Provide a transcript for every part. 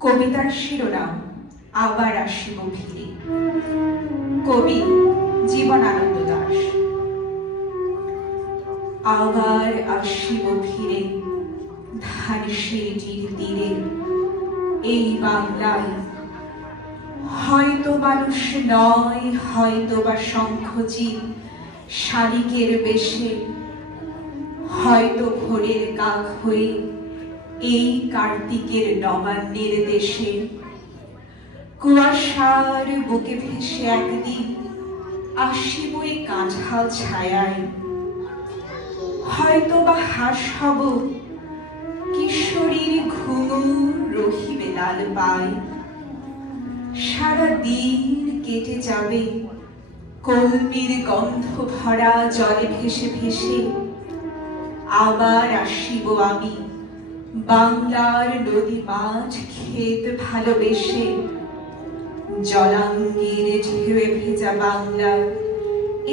কবিতার শিরোনাম আবার আসিব ফিরে। কবি জীবনানন্দ দাশ। আবার আসিব ফিরে ধানসিঁড়িটির তীরে, এই বাংলায় হয়তো মানুষ নয়, হয়তো বা শঙ্খচিল শালিকের বেশে, হয়তো ভোরের কাক হয়ে এই কার্তিকের নবান্নের দেশে। কুয়াশার বুকে ভেসে একদিন আসিব এই কাঁঠাল ছায়ায়, হয়তো বা হাস হব কিশোরীর ঘুঙুর রহিবে লাল পায়। সারা দিন কেটে যাবে কলমির গন্ধ ভরা জলে ভেসে ভেসে। আবার আসিব আমি বাংলার নদী মাঠ ক্ষেত ভালোবেসে, জলাঙ্গির ঢেউয়ে ভেজা বাংলার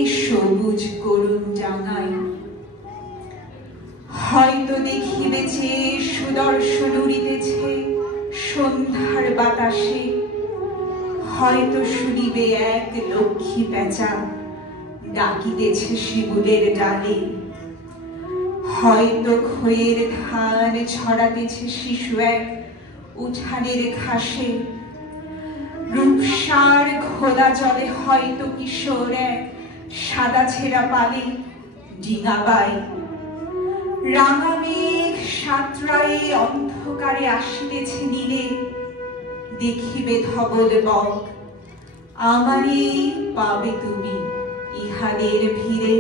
এ সবুজ করুণ ডাঙায়। হয়তো দেখিবে যে সুদর্শন উড়িতেছে সন্ধ্যার বাতাসে, হয়তো শুনিবে এক লক্ষ্মী পেঁচা ডাকিতেছে শিমুলের ডালে, হয়তো খয়ের ধান ছড়াতেছে শিশু এক উঠানের ঘাসে। রূপসার খোলা জলে হয়তো কিশোর এক সাদা ছেঁড়া পালে ডিঙাবায়। রাঙা মেঘ সাঁতরায়ে অন্ধকারে আসিতেছে নীলে, দেখিবে ধবল বক আমারই পাবে তুমি ইহাদের ভিড়ে।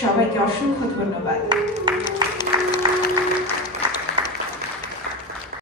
সবাইকে অসংখ্য ধন্যবাদ।